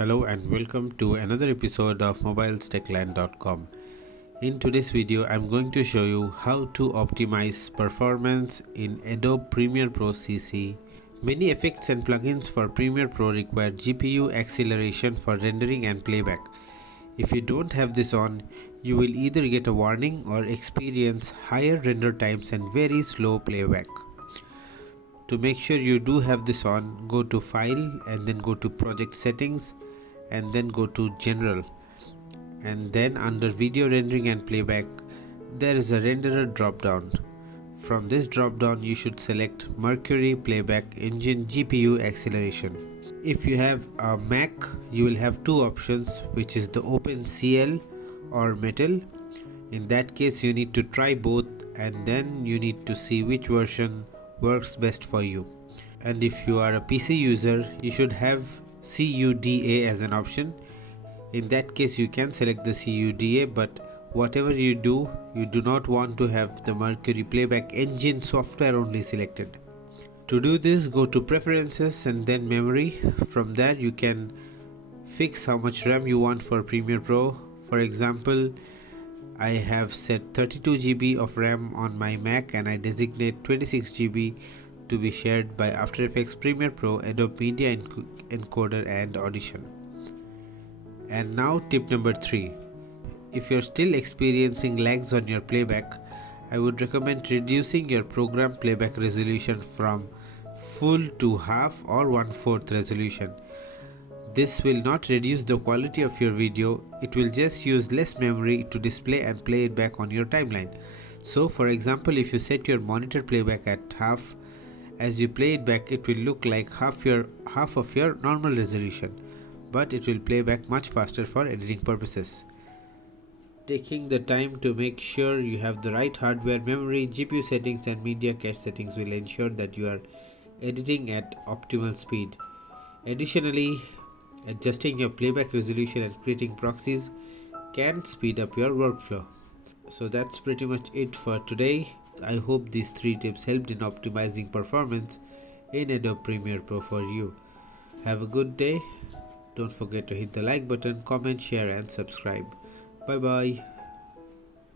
Hello and welcome to another episode of mobilestechland.com. In today's video, I'm going to show you how to optimize performance in Adobe Premiere Pro CC. Many effects and plugins for Premiere Pro require GPU acceleration for rendering and playback. If you don't have this on, you will either get a warning or experience higher render times and very slow playback. To make sure you do have this on, go to File and then go to Project Settings and then go to General, and then under Video Rendering and Playback there is a renderer drop down. From this drop down you should select Mercury Playback Engine GPU Acceleration. If you have a Mac, you will have two options, which is the OpenCL or Metal. In that case you need to try both and then you need to see which version works best for you. And if you are a PC user, you should have CUDA as an option. In that case you can select the CUDA, but whatever you do not want to have the Mercury Playback Engine software only selected. To do this, go to Preferences and then Memory. From there you can fix how much RAM you want for Premiere Pro. For example, I have set 32 GB of RAM on my Mac and I designate 26 GB to be shared by After Effects, Premiere Pro, Adobe Media Encoder and Audition. And now tip number 3. If you're still experiencing lags on your playback, I would recommend reducing your program playback resolution from full to half or 1/4 resolution. This will not reduce the quality of your video, it will just use less memory to display and play it back on your timeline. So for example, if you set your monitor playback at half, as you play it back it will look like half of your normal resolution, but it will play back much faster for editing purposes. Taking the time to make sure you have the right hardware, memory, GPU settings and media cache settings will ensure that you are editing at optimal speed. Additionally, adjusting your playback resolution and creating proxies can speed up your workflow. So that's pretty much it for today. I hope these 3 tips helped in optimizing performance in Adobe Premiere Pro for you. Have a good day. Don't forget to hit the like button, comment, share and subscribe. Bye bye.